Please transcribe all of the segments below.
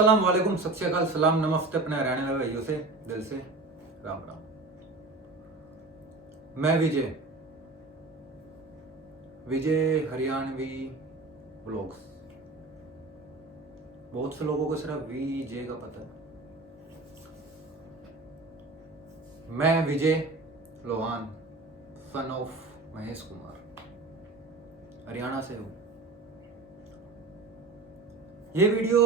अस्सलाम वालेकुम, सत श्री अकाल, सलाम नमस्ते अपने हरियाणा वाले भाइयों से दिल से राम राम। मैं विजय विजय हरियाणवी ब्लॉग्स। बहुत से लोगों को सिर्फ विजय का पता है। मैं विजय लोहान, सन ऑफ महेश कुमार, हरियाणा से हूँ। ये वीडियो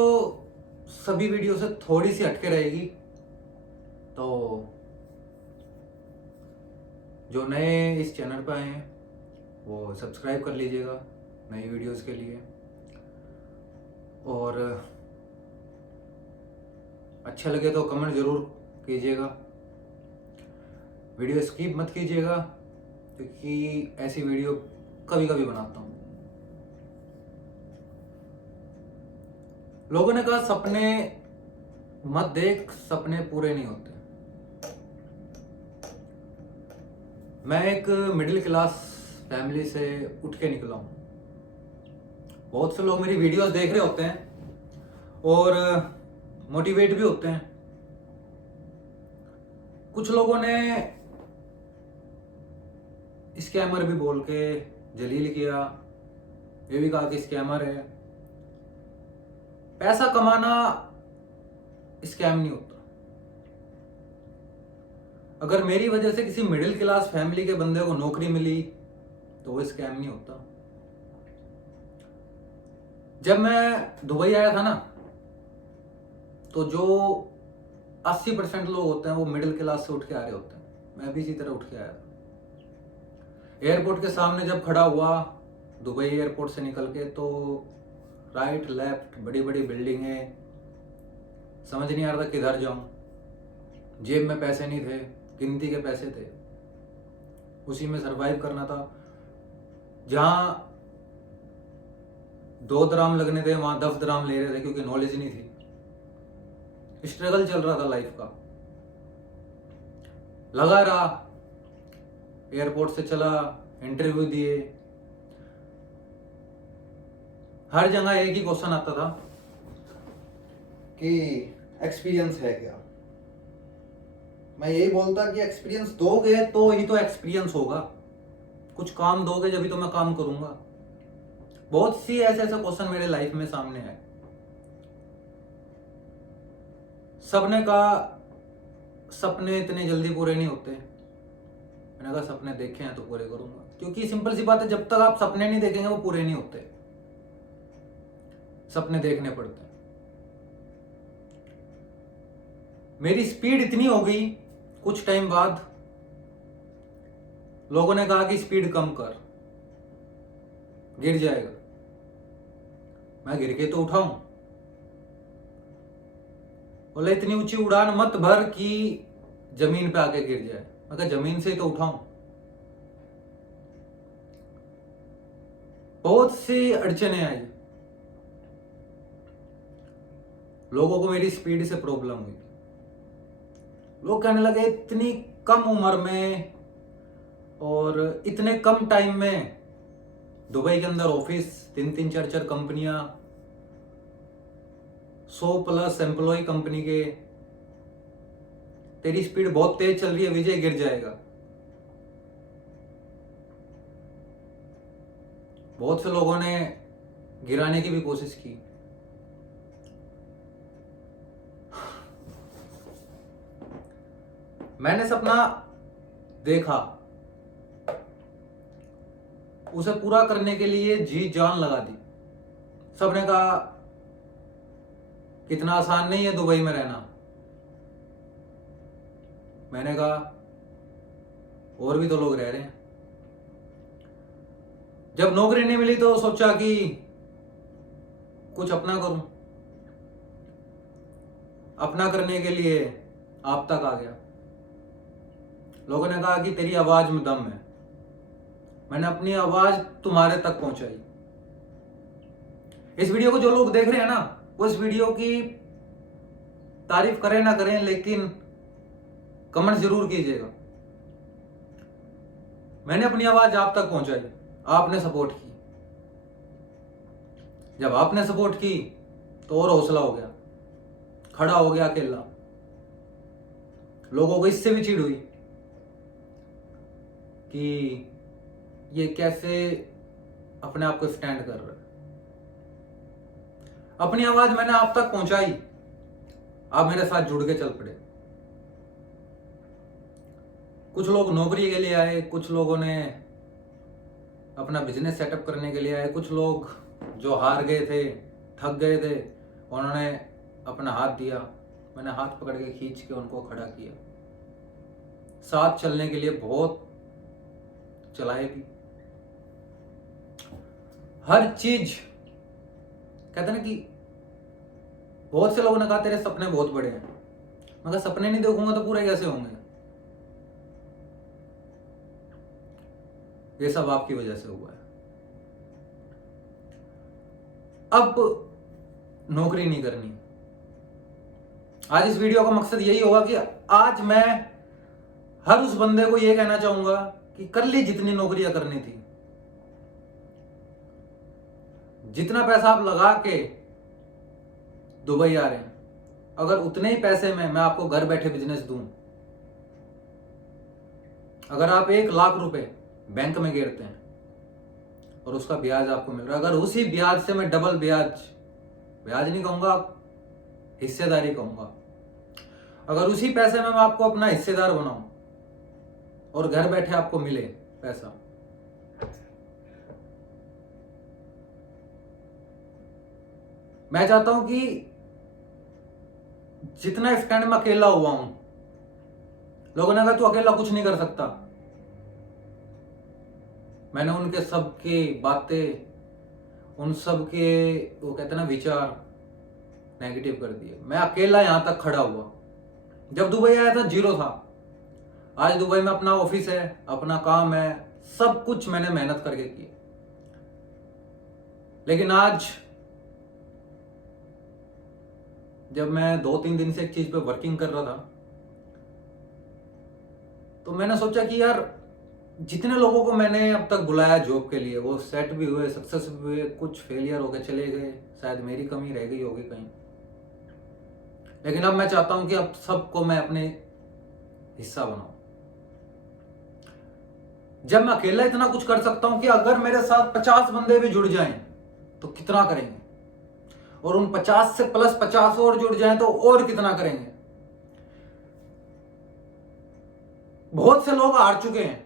सभी वीडियो से थोड़ी सी हटके रहेगी, तो जो नए इस चैनल पर आए हैं वो सब्सक्राइब कर लीजिएगा नई वीडियोस के लिए, और अच्छा लगे तो कमेंट ज़रूर कीजिएगा। वीडियो स्किप मत कीजिएगा, क्योंकि ऐसी वीडियो कभी कभी बनाता हूँ। लोगों ने कहा सपने मत देख, सपने पूरे नहीं होते। मैं एक मिडिल क्लास फैमिली से उठ के निकला हूँ। बहुत से लोग मेरी वीडियोस देख रहे होते हैं और मोटिवेट भी होते हैं। कुछ लोगों ने स्कैमर भी बोल के जलील किया, ये भी कहा कि स्कैमर है। पैसा कमाना स्कैम नहीं होता। अगर मेरी वजह से किसी मिडिल क्लास फैमिली के बंदे को नौकरी मिली तो वो स्कैम नहीं होता। जब मैं दुबई आया था ना, तो जो 80% लोग होते हैं वो मिडिल क्लास से उठ के आ रहे होते हैं। मैं भी इसी तरह उठ के आया था। एयरपोर्ट के सामने जब खड़ा हुआ दुबई एयरपोर्ट से निकल के, तो राइट लेफ्ट बड़ी बड़ी बिल्डिंगें, समझ नहीं आ रहा था किधर जाऊं। जेब में पैसे नहीं थे, गिनती के पैसे थे, उसी में सरवाइव करना था। जहां 2 दराम लगने थे वहां 10 दराम ले रहे थे, क्योंकि नॉलेज नहीं थी। स्ट्रगल चल रहा था लाइफ का। लगा रहा, एयरपोर्ट से चला, इंटरव्यू दिए। हर जगह एक ही क्वेश्चन आता था कि एक्सपीरियंस है क्या। मैं यही बोलता कि एक्सपीरियंस दोगे तो ही तो एक्सपीरियंस होगा, कुछ काम दोगे जब भी तो मैं काम करूंगा। बहुत सी ऐसे ऐसे क्वेश्चन मेरे लाइफ में सामने आए। सबने कहा सपने इतने जल्दी पूरे नहीं होते। मैंने कहा सपने देखे हैं तो पूरे करूंगा, क्योंकि सिंपल सी बात है, जब तक आप सपने नहीं देखेंगे वो पूरे नहीं होते। सपने देखने पड़ते हैं। मेरी स्पीड इतनी हो गई, कुछ टाइम बाद लोगों ने कहा कि स्पीड कम कर, गिर जाएगा। मैं गिर के तो उठाऊं। बोले इतनी ऊंची उड़ान मत भर कि जमीन पे आके गिर जाए। मैं कहा जमीन से ही तो उठाऊं। बहुत सी अड़चने आई। लोगों को मेरी स्पीड से प्रॉब्लम हुई। लोग कहने लगे इतनी कम उम्र में और इतने कम टाइम में दुबई के अंदर ऑफिस, 3-3 4-4 कंपनियां, 100+ एम्प्लॉय कंपनी के, तेरी स्पीड बहुत तेज चल रही है विजय, गिर जाएगा। बहुत से लोगों ने गिराने की भी कोशिश की। मैंने सपना देखा, उसे पूरा करने के लिए जी जान लगा दी। सबने कहा कितना आसान नहीं है दुबई में रहना। मैंने कहा और भी तो लोग रह रहे हैं। जब नौकरी नहीं मिली तो सोचा कि कुछ अपना करूं। अपना करने के लिए आप तक आ गया। लोगों ने कहा कि तेरी आवाज में दम है। मैंने अपनी आवाज तुम्हारे तक पहुंचाई। इस वीडियो को जो लोग देख रहे हैं ना, वो इस वीडियो की तारीफ करें ना करें, लेकिन कमेंट जरूर कीजिएगा। मैंने अपनी आवाज आप तक पहुंचाई, आपने सपोर्ट की। जब आपने सपोर्ट की तो और हौसला हो गया। खड़ा हो गया अकेला। लोगों को इससे भी चिढ़ हुई कि ये कैसे अपने आप को स्टैंड कर रहा है। अपनी आवाज मैंने आप तक पहुंचाई, आप मेरे साथ जुड़ के चल पड़े। कुछ लोग नौकरी के लिए आए, कुछ लोगों ने अपना बिजनेस सेटअप करने के लिए आए, कुछ लोग जो हार गए थे, थक गए थे, उन्होंने अपना हाथ दिया। मैंने हाथ पकड़ के खींच के उनको खड़ा किया। साथ चलने के लिए बहुत चलाए भी। हर चीज कहते ना कि बहुत से लोगों ने कहा तेरे सपने बहुत बड़े हैं। मगर सपने नहीं देखूंगा तो पूरे कैसे होंगे? ये सब आपकी वजह से हुआ है। अब नौकरी नहीं करनी। आज इस वीडियो का मकसद यही होगा कि आज मैं हर उस बंदे को यह कहना चाहूंगा कि कर ली जितनी नौकरियां करनी थी। जितना पैसा आप लगा के दुबई आ रहे हैं, अगर उतने ही पैसे में मैं आपको घर बैठे बिजनेस दूं, अगर आप 1 लाख रुपए बैंक में गिरते हैं और उसका ब्याज आपको मिल रहा है, अगर उसी ब्याज से मैं डबल ब्याज नहीं कहूंगा, हिस्सेदारी कहूंगा, अगर उसी पैसे में मैं आपको अपना हिस्सेदार बनाऊं और घर बैठे आपको मिले पैसा, मैं चाहता हूं कि जितना स्टैंड में अकेला हुआ हूं, लोगों ने कहा तू अकेला कुछ नहीं कर सकता। मैंने उनके सबके बातें, उन सब के वो कहते ना विचार नेगेटिव कर दिए। मैं अकेला यहां तक खड़ा हुआ। जब दुबई आया था जीरो था। आज दुबई में अपना ऑफिस है, अपना काम है, सब कुछ मैंने मेहनत करके किया। लेकिन आज जब मैं 2-3 दिन से एक चीज पे वर्किंग कर रहा था, तो मैंने सोचा कि यार जितने लोगों को मैंने अब तक बुलाया जॉब के लिए, वो सेट भी हुए, सक्सेस भी हुए, कुछ फेलियर होके चले गए, शायद मेरी कमी रह गई होगी कहीं। लेकिन अब मैं चाहता हूं कि अब सबको मैं अपने हिस्सा बनाऊं। जब मैं अकेला इतना कुछ कर सकता हूं कि अगर मेरे साथ 50 बंदे भी जुड़ जाएं तो कितना करेंगे, और उन 50 से प्लस 50 और जुड़ जाएं तो और कितना करेंगे। बहुत से लोग हार चुके हैं।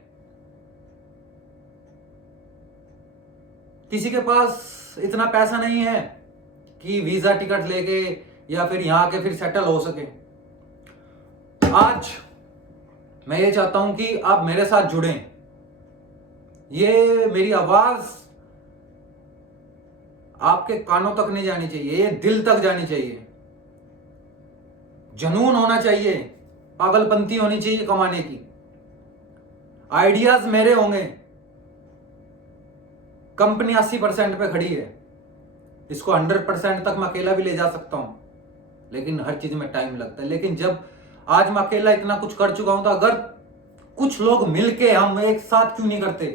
किसी के पास इतना पैसा नहीं है कि वीजा टिकट लेके या फिर यहां आके फिर सेटल हो सके। आज मैं ये चाहता हूं कि आप मेरे साथ जुड़ें। ये मेरी आवाज आपके कानों तक नहीं जानी चाहिए, ये दिल तक जानी चाहिए। जुनून होना चाहिए, पागलपंती होनी चाहिए कमाने की। आइडियाज मेरे होंगे। कंपनी 80% पे खड़ी है, इसको 100% तक मैं अकेला भी ले जा सकता हूं, लेकिन हर चीज में टाइम लगता है। लेकिन जब आज मैं अकेला इतना कुछ कर चुका हूं, तो अगर कुछ लोग मिलके हम एक साथ क्यों नहीं करते?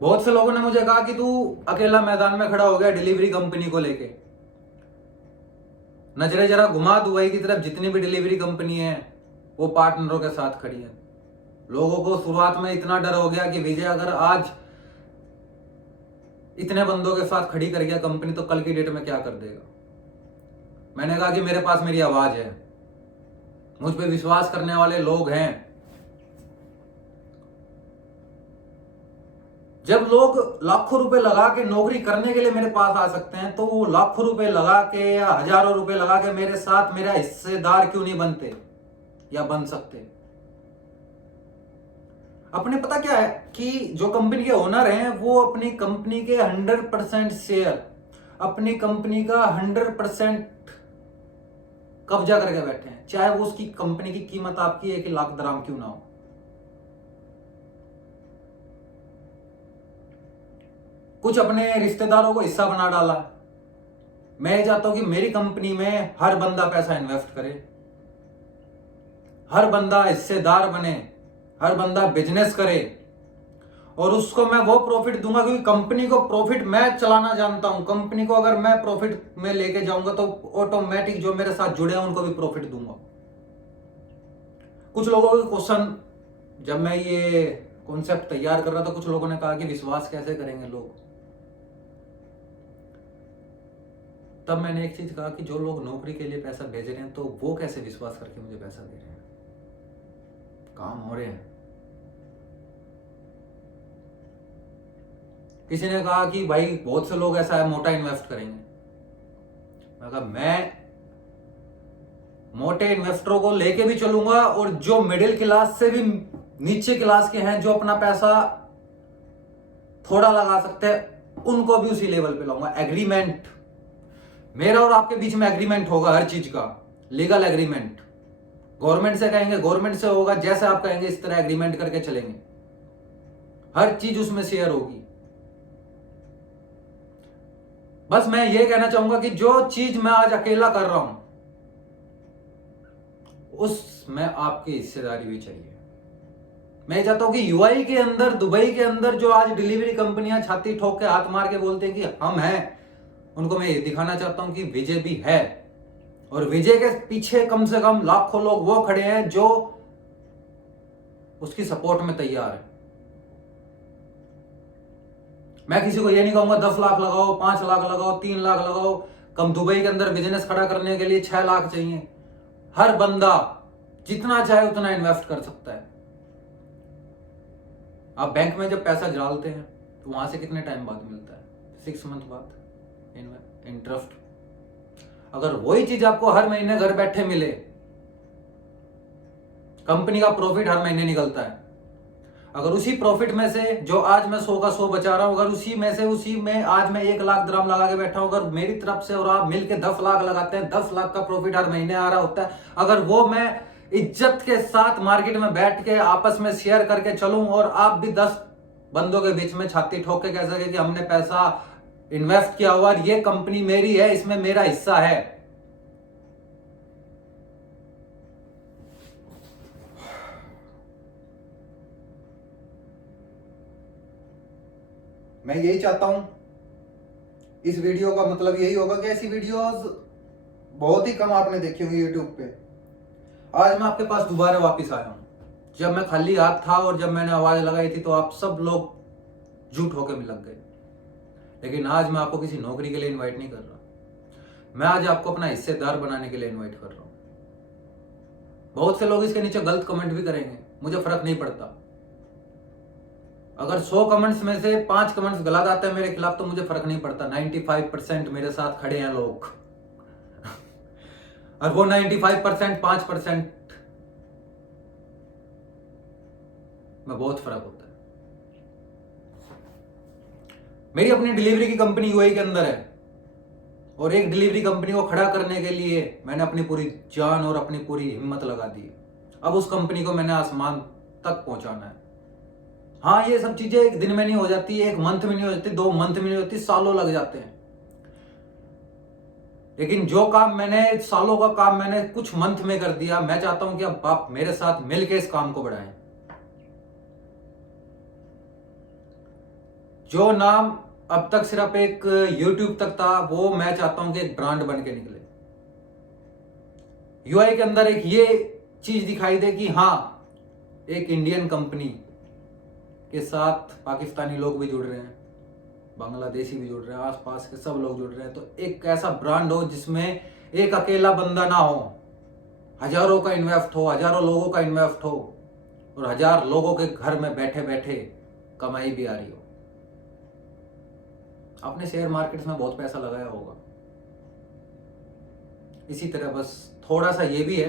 बहुत से लोगों ने मुझे कहा कि तू अकेला मैदान में खड़ा हो गया डिलीवरी कंपनी को लेके। नजरें जरा घुमा दुबई की तरफ, जितनी भी डिलीवरी कंपनी है वो पार्टनरों के साथ खड़ी है। लोगों को शुरुआत में इतना डर हो गया कि विजय अगर आज इतने बंदों के साथ खड़ी कर गया कंपनी, तो कल की डेट में क्या कर देगा। मैंने कहा कि मेरे पास मेरी आवाज है, मुझ पे विश्वास करने वाले लोग हैं। जब लोग लाखों रुपए लगा के नौकरी करने के लिए मेरे पास आ सकते हैं, तो वो लाखों रुपए लगा के या हजारों रुपए लगा के मेरे साथ मेरा हिस्सेदार क्यों नहीं बनते या बन सकते? अपने पता क्या है कि जो कंपनी के ओनर हैं वो अपनी कंपनी के 100% शेयर, अपनी कंपनी का 100% कब्जा करके बैठे हैं, चाहे वो उसकी कंपनी की कीमत आपकी 1 लाख दराम क्यों ना हो। कुछ अपने रिश्तेदारों को हिस्सा बना डाला। मैं चाहता हूं कि मेरी कंपनी में हर बंदा पैसा इन्वेस्ट करे, हर बंदा हिस्सेदार बने, हर बंदा बिजनेस करे, और उसको मैं वो प्रॉफिट दूंगा क्योंकि कंपनी को प्रॉफिट मैं चलाना जानता हूं। कंपनी को अगर मैं प्रॉफिट में लेके जाऊंगा तो ऑटोमेटिक जो मेरे साथ जुड़े हैं उनको भी प्रॉफिट दूंगा। कुछ लोगों के क्वेश्चन, जब मैं ये कॉन्सेप्ट तैयार कर रहा था, कुछ लोगों ने कहा कि विश्वास कैसे करेंगे लोग। तब मैंने एक चीज कहा कि जो लोग नौकरी के लिए पैसा भेज रहे हैं तो वो कैसे विश्वास करके मुझे पैसा दे रहे हैं, काम हो रहे हैं। किसी ने कहा कि भाई बहुत से लोग ऐसा है मोटा इन्वेस्ट करेंगे। मैं कहा मैं मोटे इन्वेस्टरों को लेके भी चलूंगा और जो मिडिल क्लास से भी नीचे क्लास के हैं, जो अपना पैसा थोड़ा लगा सकते हैं, उनको भी उसी लेवल पे लाऊंगा। एग्रीमेंट मेरा और आपके बीच में एग्रीमेंट होगा हर चीज का, लीगल एग्रीमेंट। गवर्नमेंट से कहेंगे गवर्नमेंट से होगा, जैसे आप कहेंगे इस तरह एग्रीमेंट करके चलेंगे। हर चीज उसमें शेयर होगी। बस मैं ये कहना चाहूंगा कि जो चीज मैं आज अकेला कर रहा हूं उसमें आपकी हिस्सेदारी भी चाहिए। मैं चाहता हूं कि यूआई के अंदर, दुबई के अंदर जो आज डिलीवरी कंपनियां छाती ठोक के हाथ मार के बोलते हैं कि हम हैं, उनको मैं ये दिखाना चाहता हूं कि विजय भी है। और विजय के पीछे कम से कम लाखों लोग वो खड़े हैं जो उसकी सपोर्ट में तैयार है। मैं किसी को ये नहीं कहूंगा 10 लाख लगाओ, 5 लाख लगाओ, 3 लाख लगाओ। कम दुबई के अंदर बिजनेस खड़ा करने के लिए 6 लाख चाहिए। हर बंदा जितना चाहे उतना इन्वेस्ट कर सकता है। आप बैंक में जब पैसा डालते हैं तो वहां से कितने टाइम बाद मिलता है? 6 मंथ बाद इंटरेस्ट। अगर वही चीज आपको हर महीने घर बैठे मिले, कंपनी का प्रॉफिट हर महीने निकलता है, अगर उसी प्रॉफिट में से जो आज मैं 100 का 100 बचा रहा हूं, अगर उसी में आज मैं 1 लाख दिरहम लगा के बैठा हूं, अगर मेरी तरफ से और आप मिलके 10 लाख लगाते हैं, 10 लाख का प्रॉफिट हर महीने आ रहा होता है। अगर वो मैं इज्जत के साथ मार्केट में बैठ के आपस में शेयर करके चलूं और आप भी 10 बंदों के बीच में छाती ठोक के कह सके कि हमने पैसा इन्वेस्ट किया हुआ, ये कंपनी मेरी है, इसमें मेरा हिस्सा है। मैं यही चाहता हूं। इस वीडियो का मतलब यही होगा कि ऐसी वीडियोस बहुत ही कम आपने देखी होंगी यूट्यूब पे। आज मैं आपके पास दोबारा वापस आया हूं। जब मैं खाली हाथ था और जब मैंने आवाज लगाई थी तो आप सब लोग झूठ होकर में लग गए। लेकिन आज मैं आपको किसी नौकरी के लिए इनवाइट नहीं कर रहा। मैं आज आपको अपना हिस्सेदार बनाने के लिए इनवाइट कर रहा हूं। बहुत से लोग इसके नीचे गलत कमेंट भी करेंगे, मुझे फर्क नहीं पड़ता। अगर 100 कमेंट्स में से 5 कमेंट्स गलत आते हैं मेरे खिलाफ तो मुझे फर्क नहीं पड़ता। 95% मेरे साथ खड़े हैं लोग और वो 95% 5% में बहुत फर्क होता है। मेरी अपनी डिलीवरी की कंपनी यूएई के अंदर है और एक डिलीवरी कंपनी को खड़ा करने के लिए मैंने अपनी पूरी जान और अपनी पूरी हिम्मत लगा दी। अब उस कंपनी को मैंने आसमान तक पहुंचाना है। हाँ, ये सब चीजें एक दिन में नहीं हो जाती, 1 मंथ में नहीं हो जाती, 2 मंथ में नहीं होती, सालों लग जाते हैं। लेकिन जो काम मैंने, सालों का काम मैंने कुछ मंथ में कर दिया। मैं चाहता हूं कि अब आप मेरे साथ मिलकर इस काम को बढ़ाएं। जो नाम अब तक सिर्फ एक YouTube तक था, वो मैं चाहता हूं कि एक ब्रांड बन के निकले। यूआई के अंदर एक ये चीज दिखाई दे कि हाँ, एक इंडियन कंपनी के साथ पाकिस्तानी लोग भी जुड़ रहे हैं, बांग्लादेशी भी जुड़ रहे हैं, आसपास के सब लोग जुड़ रहे हैं। तो एक ऐसा ब्रांड हो जिसमें एक अकेला बंदा ना हो, हजारों का इन्वेस्ट हो, हजारों लोगों का इन्वेस्ट हो और 1000 लोगों के घर में बैठे बैठे कमाई भी आ रही हो। आपने शेयर मार्केट में बहुत पैसा लगाया होगा। इसी तरह बस थोड़ा सा ये भी है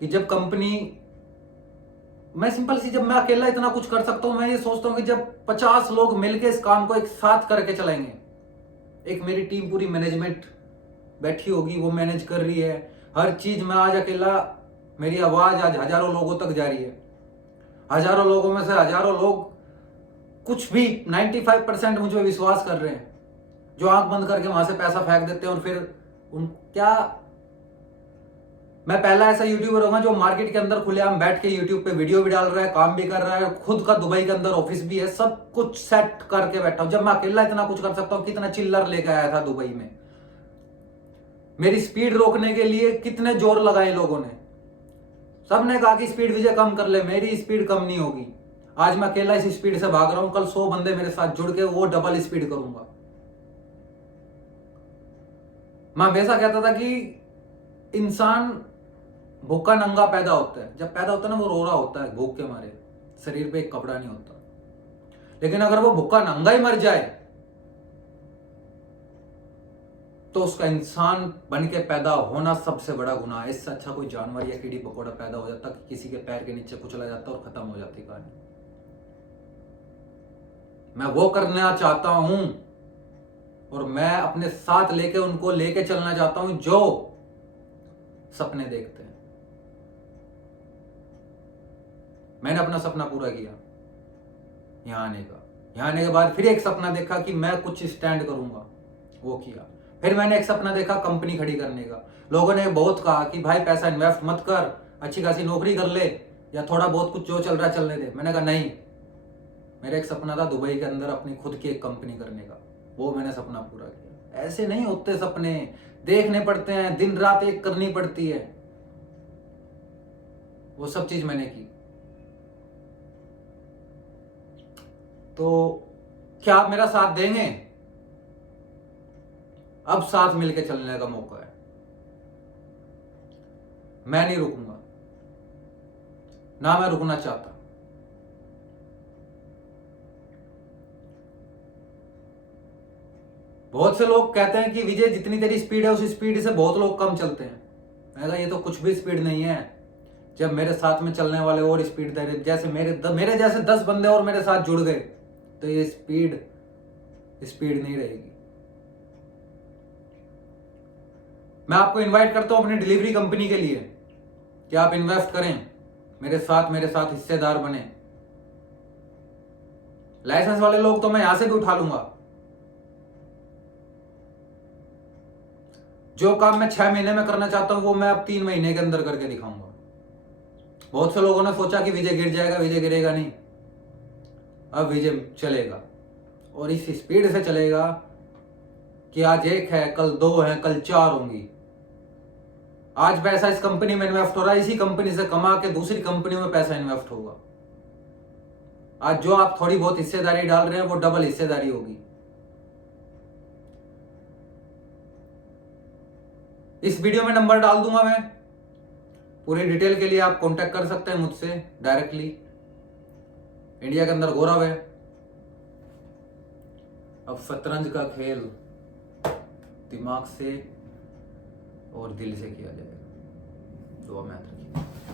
कि जब कंपनी, मैं सिंपल सी, जब मैं अकेला इतना कुछ कर सकता हूं, मैं ये सोचता हूं कि जब 50 लोग मिलकर इस काम को एक साथ करके चलाएंगे, एक मेरी टीम पूरी मैनेजमेंट बैठी होगी, वो मैनेज कर रही है हर चीज। मैं आज अकेला, मेरी आवाज आज हजारों लोगों तक जा रही है। हजारों लोगों में से हजारों लोग कुछ भी 95% मुझे विश्वास कर रहे हैं, जो आंख बंद करके वहां से पैसा फेंक देते हैं और फिर उन क्या मैं पहला ऐसा यूट्यूबर होगा जो मार्केट के अंदर खुलेआम बैठ के यूट्यूब पे वीडियो भी डाल रहा है, काम भी कर रहा है, खुद का दुबई के अंदर ऑफिस भी है, सब कुछ सेट करके बैठा हूं। जब मैं अकेला इतना कुछ कर सकता हूं, कितना चिल्लर लेके आया था दुबई में। मेरी स्पीड रोकने के लिए कितने जोर लगाए लोगों ने। सबने कहा कि स्पीड विजय कम कर ले, मेरी स्पीड कम नहीं होगी। आज मैं अकेला इस स्पीड से भाग रहा हूं, कल 100 बंदे मेरे साथ जुड़ के वो डबल स्पीड करूंगा। मैं हमेशा कहता था कि इंसान भूखा नंगा पैदा होता है। जब पैदा होता है ना, वो रो रहा होता है भूख के मारे, शरीर पे एक कपड़ा नहीं होता। लेकिन अगर वो भूखा नंगा ही मर जाए तो उसका इंसान बन के पैदा होना सबसे बड़ा गुनाह है। इससे अच्छा कोई जानवर या कीड़ी पकौड़ा पैदा हो जाता कि किसी के पैर के नीचे कुचला जाता और खत्म हो जाती कहानी। मैं वो करना चाहता हूं और मैं अपने साथ लेके उनको लेके चलना चाहता हूं जो सपने देखते हैं। मैंने अपना सपना पूरा किया यहां आने का। यहां आने के बाद फिर एक सपना देखा कि मैं कुछ स्टैंड करूंगा, वो किया। फिर मैंने एक सपना देखा कंपनी खड़ी करने का। लोगों ने बहुत कहा कि भाई पैसा इन्वेस्ट मत कर, अच्छी खासी नौकरी कर ले या थोड़ा बहुत कुछ जो चल रहा है चलने दे। मैंने कहा नहीं, मेरा एक सपना था दुबई के अंदर अपनी खुद की एक कंपनी करने का, वो मैंने सपना पूरा किया। ऐसे नहीं होते सपने, देखने पड़ते हैं, दिन रात एक करनी पड़ती है। वो सब चीज मैंने की। तो क्या आप मेरा साथ देंगे? अब साथ मिलके चलने का मौका है। मैं नहीं रुकूंगा, ना मैं रुकना चाहता। बहुत से लोग कहते हैं कि विजय जितनी तेरी स्पीड है उस स्पीड से बहुत लोग कम चलते हैं। मैं कहा ये तो कुछ भी स्पीड नहीं है। जब मेरे साथ में चलने वाले और स्पीड दे, जैसे मेरे जैसे 10 बंदे और मेरे साथ जुड़ गए तो ये स्पीड नहीं रहेगी। मैं आपको इनवाइट करता हूं अपनी डिलीवरी कंपनी के लिए कि आप इन्वेस्ट करें मेरे साथ हिस्सेदार बने। लाइसेंस वाले लोग तो मैं यहां से भी उठा लूंगा। जो काम मैं 6 महीने में करना चाहता हूं वो मैं अब 3 महीने के अंदर करके दिखाऊंगा। बहुत से लोगों ने सोचा कि विजय गिर जाएगा, विजय गिरेगा नहीं। अब विजय चलेगा और इस स्पीड से चलेगा कि आज 1 है, कल 2 है, कल 4 होंगी। आज पैसा इस कंपनी में इन्वेस्ट हो रहा है, इसी कंपनी से कमा के दूसरी कंपनी में पैसा इन्वेस्ट होगा। आज जो आप थोड़ी बहुत हिस्सेदारी डाल रहे हैं वो डबल हिस्सेदारी होगी। इस वीडियो में नंबर डाल दूंगा मैं, पूरी डिटेल के लिए आप कांटेक्ट कर सकते हैं मुझसे डायरेक्टली। इंडिया के अंदर गौरव है। अब शतरंज का खेल दिमाग से और दिल से किया जाएगा। दुआ में याद रखिए।